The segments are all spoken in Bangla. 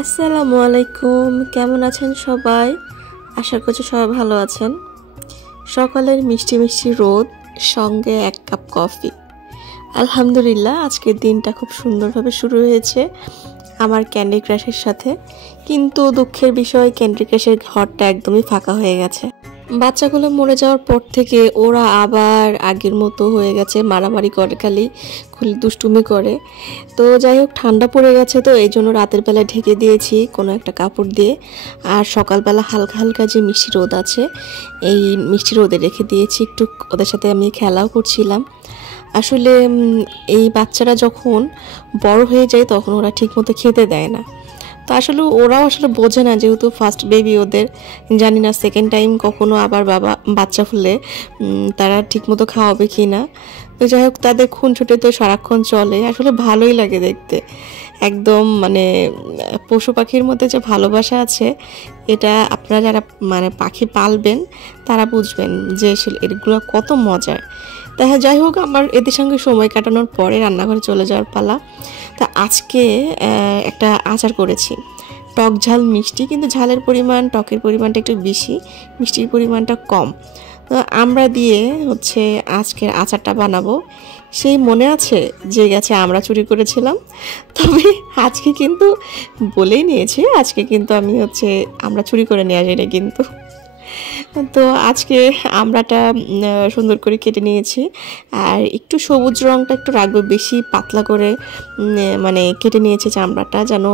আসসালামু আলাইকুম, কেমন আছেন সবাই? আশা করছি সবাই ভালো আছেন। সকালের মিষ্টি মিষ্টি রোদ, সঙ্গে এক কাপ কফি। আলহামদুলিল্লাহ, আজকের দিনটা খুব সুন্দরভাবে শুরু হয়েছে আমার ক্যান্ডি ক্রাশের সাথে। কিন্তু দুঃখের বিষয়, ক্যান্ডি ক্রাশের ঘরটা একদমই ফাঁকা হয়ে গেছে। বাচ্চাগুলো মরে যাওয়ার পর থেকে ওরা আবার আগের মতো হয়ে গেছে, মারামারি করে, খালি দুষ্টুমি করে। তো যাই হোক, ঠান্ডা পড়ে গেছে, তো এই জন্য রাতের বেলা ঢেকে দিয়েছি কোনো একটা কাপড় দিয়ে। আর সকালবেলা হালকা হালকা যে মিষ্টি রোদ আছে, এই মিষ্টি রোদে রেখে দিয়েছি। একটু ওদের সাথে আমি খেলাও করছিলাম। আসলে এই বাচ্চারা যখন বড় হয়ে যায় তখন ওরা ঠিকমতো খেতে দেয় না। তো আসলে ওরাও বোঝে না, যেহেতু ফার্স্ট বেবি ওদের, জানি না সেকেন্ড টাইম কখনো আবার বাচ্চা হলে তারা ঠিকমতো খাওয়াবে কি না। তো যাই হোক, তাদের খুনছুটি তো সারাক্ষণ চলে। আসলে ভালোই লাগে দেখতে। একদম মানে পশু পাখির মধ্যে যে ভালোবাসা আছে, এটা আপনারা যারা পাখি পালবেন তারা বুঝবেন যে এগুলো কত মজার। তাই যাই হোক, আমার এদের সঙ্গে সময় কাটানোর পরে রান্নাঘরে চলে যাওয়ার পালা। তা আজকে একটা আচার করেছি, টক ঝাল মিষ্টি, কিন্তু ঝালের পরিমাণ, টকের পরিমাণটা একটু বেশি, মিষ্টির পরিমাণটা কম। তো আমরা দিয়ে আজকের আচারটা বানাবো। সেই মনে আছে যে গেছে আমরা চুরি করেছিলাম, তবে আজকে কিন্তু বলেই নিয়েছি, আজকে কিন্তু আমি আমরা চুরি করে নিয়ে আসি না কিন্তু। তো আজকে আমড়াটা সুন্দর করে কেটে নিয়েছি, আর একটু সবুজ রঙটা একটু রাখবো, বেশি পাতলা করে কেটে নিয়েছি চামড়াটা, যেন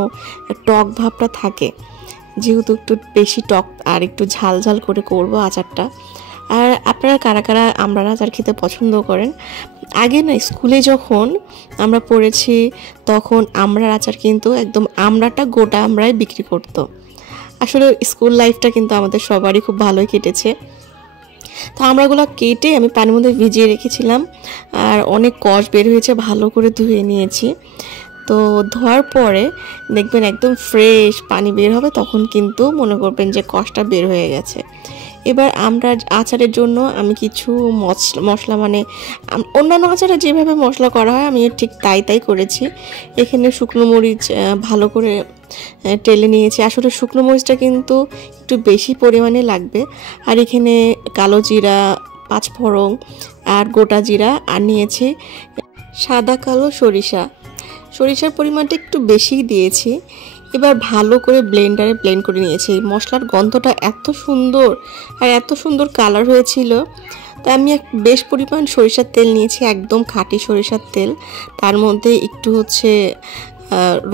টক ভাবটা থাকে, যেহেতু একটু বেশি টক আর একটু ঝাল ঝাল করে করবো আচারটা। আর আপনারা কারা কারা আমড়ার আচার খেতে পছন্দ করেন? আগে না, স্কুলে যখন আমরা পড়েছি তখন আমড়ার আচার কিন্তু একদম আমড়াটা গোটা আমড়াই বিক্রি করতো। আসলে স্কুল লাইফটা কিন্তু আমাদের সবারই খুব ভালোই কেটেছে। তো আমড়াগুলো কেটে আমি পানির মধ্যে ভিজিয়ে রেখেছিলাম, আর অনেক কষ বের হয়েছে, ভালো করে ধুয়ে নিয়েছি। তো ধোয়ার পরে দেখবেন একদম ফ্রেশ পানি বের হবে, তখন কিন্তু মনে করবেন যে কষটা বের হয়ে গেছে। এবার আমরা আচারের জন্য আমি কিছু মশলা অন্যান্য আচারে যেভাবে মশলা করা হয় আমি ঠিক তাই করেছি। এখানে শুকনো মরিচ ভালো করে টেলে নিয়েছি। আসলে শুকনো মরিচটা কিন্তু একটু বেশি পরিমাণে লাগবে। আর এখানে কালো জিরা, পাঁচফোড়ন আর গোটা জিরা, আর নিয়েছি সাদা কালো সরিষার পরিমাণটা একটু বেশি দিয়েছি। এবার ভালো করে ব্লেন্ডারে ব্লেন্ড করে নিয়েছি। মশলার গন্ধটা এত সুন্দর আর এত সুন্দর কালার হয়েছিল। তাই আমি বেশ পরিমাণ সরিষার তেল নিয়েছি, একদম খাঁটি সরিষার তেল। তার মধ্যে একটু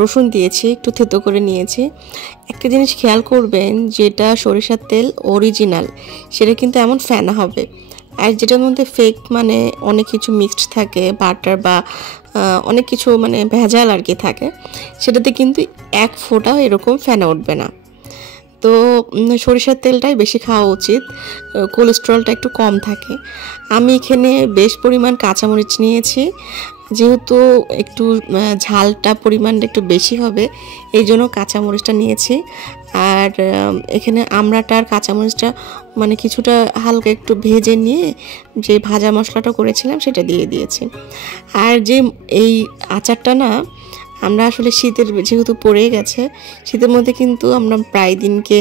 রসুন দিয়েছি, একটু থেতো করে নিয়েছি। একটা জিনিস খেয়াল করবেন, যেটা সরিষার তেল অরিজিনাল সেটা কিন্তু এমন ফেনা হবে, আর যেটার মধ্যে ফেক অনেক কিছু মিক্সড থাকে, বাটার বা অনেক কিছু ভেজাল আর কি থাকে, সেটাতে কিন্তু এক ফোঁটাও এরকম ফেনা উঠবে না। তো সরিষার তেলটাই বেশি খাওয়া উচিত, কোলেস্ট্রলটা একটু কম থাকে। আমি এখানে বেশ পরিমাণ কাঁচামরিচ নিয়েছি, যেহেতু একটু ঝালটা পরিমাণটা একটু বেশি হবে, এই জন্য কাঁচামরিচটা নিয়েছি। আর এখানে আমড়াটা আর কাঁচামরিচটা কিছুটা হালকা একটু ভেজে নিয়ে যে ভাজা মশলাটা করেছিলাম সেটা দিয়ে দিয়েছি। আর যে এই আচারটা না, আমরা আসলে শীতের যেহেতু পড়ে গেছে, শীতের মধ্যে কিন্তু আমরা প্রায় দিনকে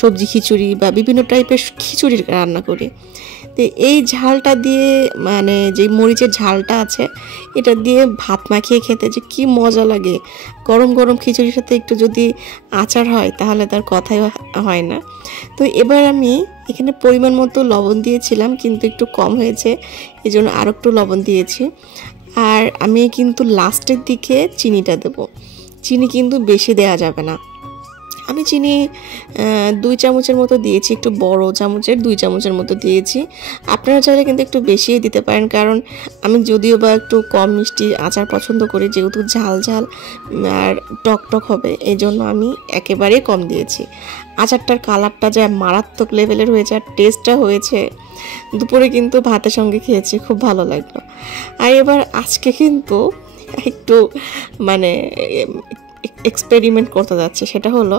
সবজি খিচুড়ি বা বিভিন্ন টাইপের খিচুড়ি রান্না করি। তো এই ঝালটা দিয়ে যে মরিচের ঝালটা আছে, এটা দিয়ে ভাত মাখিয়ে খেতে যে কি মজা লাগে। গরম গরম খিচুড়ির সাথে একটু যদি আচার হয় তাহলে তার কথাই হয় না। তো এবার আমি এখানে পরিমাণ মতো লবণ দিয়েছিলাম, কিন্তু একটু কম হয়েছে, এই জন্য আরও একটু লবণ দিয়েছি। আর আমি কিন্তু লাস্টের দিকে চিনিটা দেব। চিনি কিন্তু বেশি দেওয়া যাবে না। আমি চিনি 2 চামচের মতো দিয়েছি, একটু বড় চামচের 2 চামচের মতো দিয়েছি। আপনারা চাইলে কিন্তু একটু বেশিই দিতে পারেন, কারণ আমি যদিও বা একটু কম মিষ্টি আচার পছন্দ করি, যেহেতু ঝাল ঝাল আর টক টক হবে, এই জন্য আমি একেবারেই কম দিয়েছি। আচারটার কালারটা যা মারাত্মক লেভেলের হয়েছে, আর টেস্টটা হয়েছে, দুপুরে কিন্তু ভাতের সঙ্গে খেয়েছি, খুব ভালো লাগলো। আর এবার আজকে কিন্তু একটু এক্সপেরিমেন্ট করতে যাচ্ছে, সেটা হলো,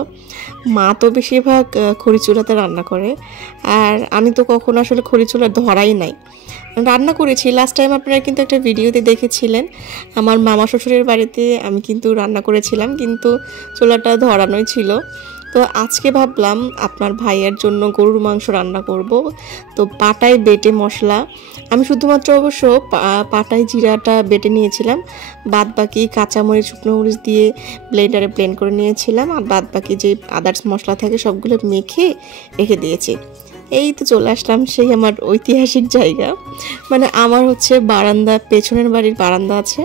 মা তো বেশিরভাগ খড়ি চুলাতে রান্না করে, আর আমি তো কখনো আসলে খড়ি চুলা ধরাই নাই। রান্না করেছি। লাস্ট টাইম আপনারা কিন্তু একটা ভিডিওতে দেখেছিলেন আমার মামা শ্বশুরের বাড়িতে আমি কিন্তু রান্না করেছিলাম, কিন্তু চুলাটা ধরানোই ছিল। তো আজকে ভাবলাম আপনার ভাইয়ের জন্য গরুর মাংস রান্না করব। তো পাটায় বেটে মশলা, আমি শুধুমাত্র অবশ্য পাটায় জিরাটা বেটে নিয়েছিলাম, বাদ বাকি কাঁচামরিচ শুকনো মরিচ দিয়ে ব্লেন্ডারে ব্লেন্ড করে নিয়েছিলাম, আর বাদ বাকি যে আদার্স মশলা থাকে সবগুলো মেখে রেখে দিয়েছি। এই তো চলে আসলাম সেই আমার ঐতিহাসিক জায়গা, মানে আমার হচ্ছে বারান্দা, পেছনের বাড়ির বারান্দা আছে,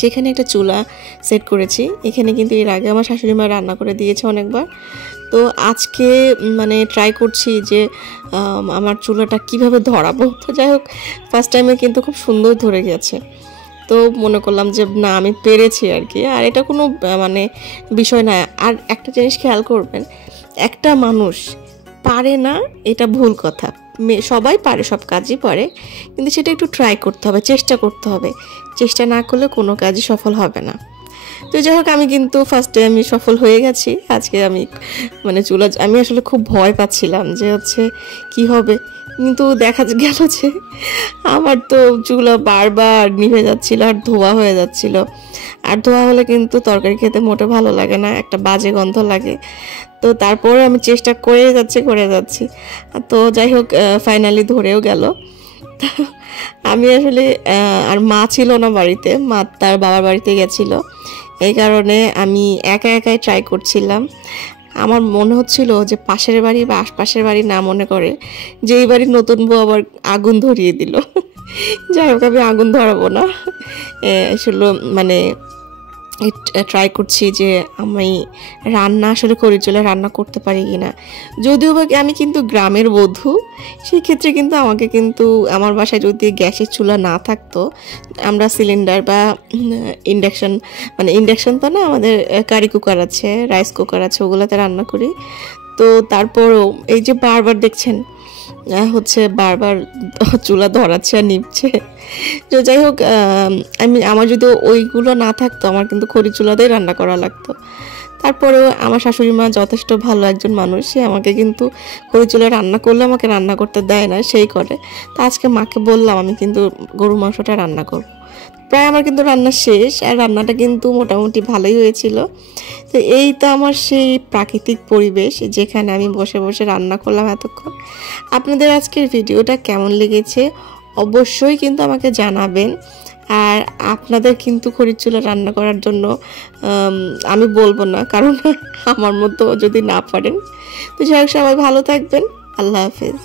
সেখানে একটা চুলা সেট করেছি। এখানে কিন্তু এর আগে আমার শাশুড়ি মা রান্না করে দিয়েছে অনেকবার। তো আজকে মানে ট্রাই করছি যে আমার চুলাটা কিভাবে ধরাবো। তো যাই হোক, ফার্স্ট টাইমে কিন্তু খুব সুন্দর ধরে গেছে। তো মনে করলাম যে না, আমি পেরেছি আর কি, আর এটা কোনো মানে বিষয় না। আর একটা জিনিস খেয়াল করবেন, একটা মানুষ পারে না এটা ভুল কথা, সবাই পারে, সব কাজই পারে, কিন্তু সেটা একটু ট্রাই করতে হবে, চেষ্টা করতে হবে। চেষ্টা না করলে কোনো কাজই সফল হবে না। তো যাই হোক, আমি কিন্তু ফার্স্টে আমি সফল হয়ে গেছি। আজকে আমি মানে চুলা, আমি আসলে খুব ভয় পাচ্ছিলাম যে হচ্ছে কি হবে, কিন্তু দেখা গেল যে আমার তো চুলা বারবার নিভে যাচ্ছিল আর ধোয়া হয়ে যাচ্ছিল। আর ধোয়া হলে কিন্তু তরকারি খেতে মোটে ভালো লাগে না, একটা বাজে গন্ধ লাগে। তো তারপরে আমি চেষ্টা করে যাচ্ছি। তো যাই হোক, ফাইনালি ধরেও গেল। আমি আসলে আর মা ছিল না বাড়িতে, মা তার বাবার বাড়িতে গেছিল, এই কারণে আমি একাই ট্রাই করছিলাম। আমার মনে হচ্ছিল যে পাশের বাড়ি বা আশপাশের বাড়ি না মনে করে যে এই বাড়ির নতুন বউ আবার আগুন ধরিয়ে দিল। যাই হোক, আমি আগুন ধরাবো না, আসলে মানে ট্রাই করছি যে আমি রান্না আসলে খড়ির চুলায় রান্না করতে পারি কিনা। যদিও বা আমি কিন্তু গ্রামের বধূ, সেই ক্ষেত্রে কিন্তু আমাকে কিন্তু আমার বাসায় যদি গ্যাসের চুলা না থাকতো, আমরা সিলিন্ডার বা ইন্ডাকশান, মানে ইন্ডাকশান তো না, আমাদের কারি কুকার আছে, রাইস কুকার আছে, ওগুলোতে রান্না করি। তো তারপরও এই যে বারবার দেখছেন হচ্ছে বারবার চুলা ধরাচ্ছে আর নিভছে। তো যাই হোক, আমার যদি ওইগুলো না থাকতো, আমার কিন্তু খড়ি চুলাতেই রান্না করা লাগতো। তারপরেও আমার শাশুড়ি মা যথেষ্ট ভালো একজন মানুষ, সে আমাকে কিন্তু খড়ি চুলায় রান্না করলে আমাকে রান্না করতে দেয় না, সেই করে। তো আজকে মাকে বললাম আমি কিন্তু গরুর মাংসটা রান্না করব। প্রায় আমার কিন্তু রান্না শেষ, আর রান্নাটা কিন্তু মোটামুটি ভালোই হয়েছিল। তো এই তো আমার সেই প্রাকৃতিক পরিবেশ, যেখানে আমি বসে বসে রান্না করলাম এতক্ষণ। আপনাদের আজকের ভিডিওটা কেমন লেগেছে অবশ্যই কিন্তু আমাকে জানাবেন। আর আপনাদের কিন্তু খড়ির চুলা রান্না করার জন্য আমি বলবো না, কারণ আমার মতো যদি না পারেন। তো যাই হোক, সবাই ভালো থাকবেন। আল্লাহ হাফেজ।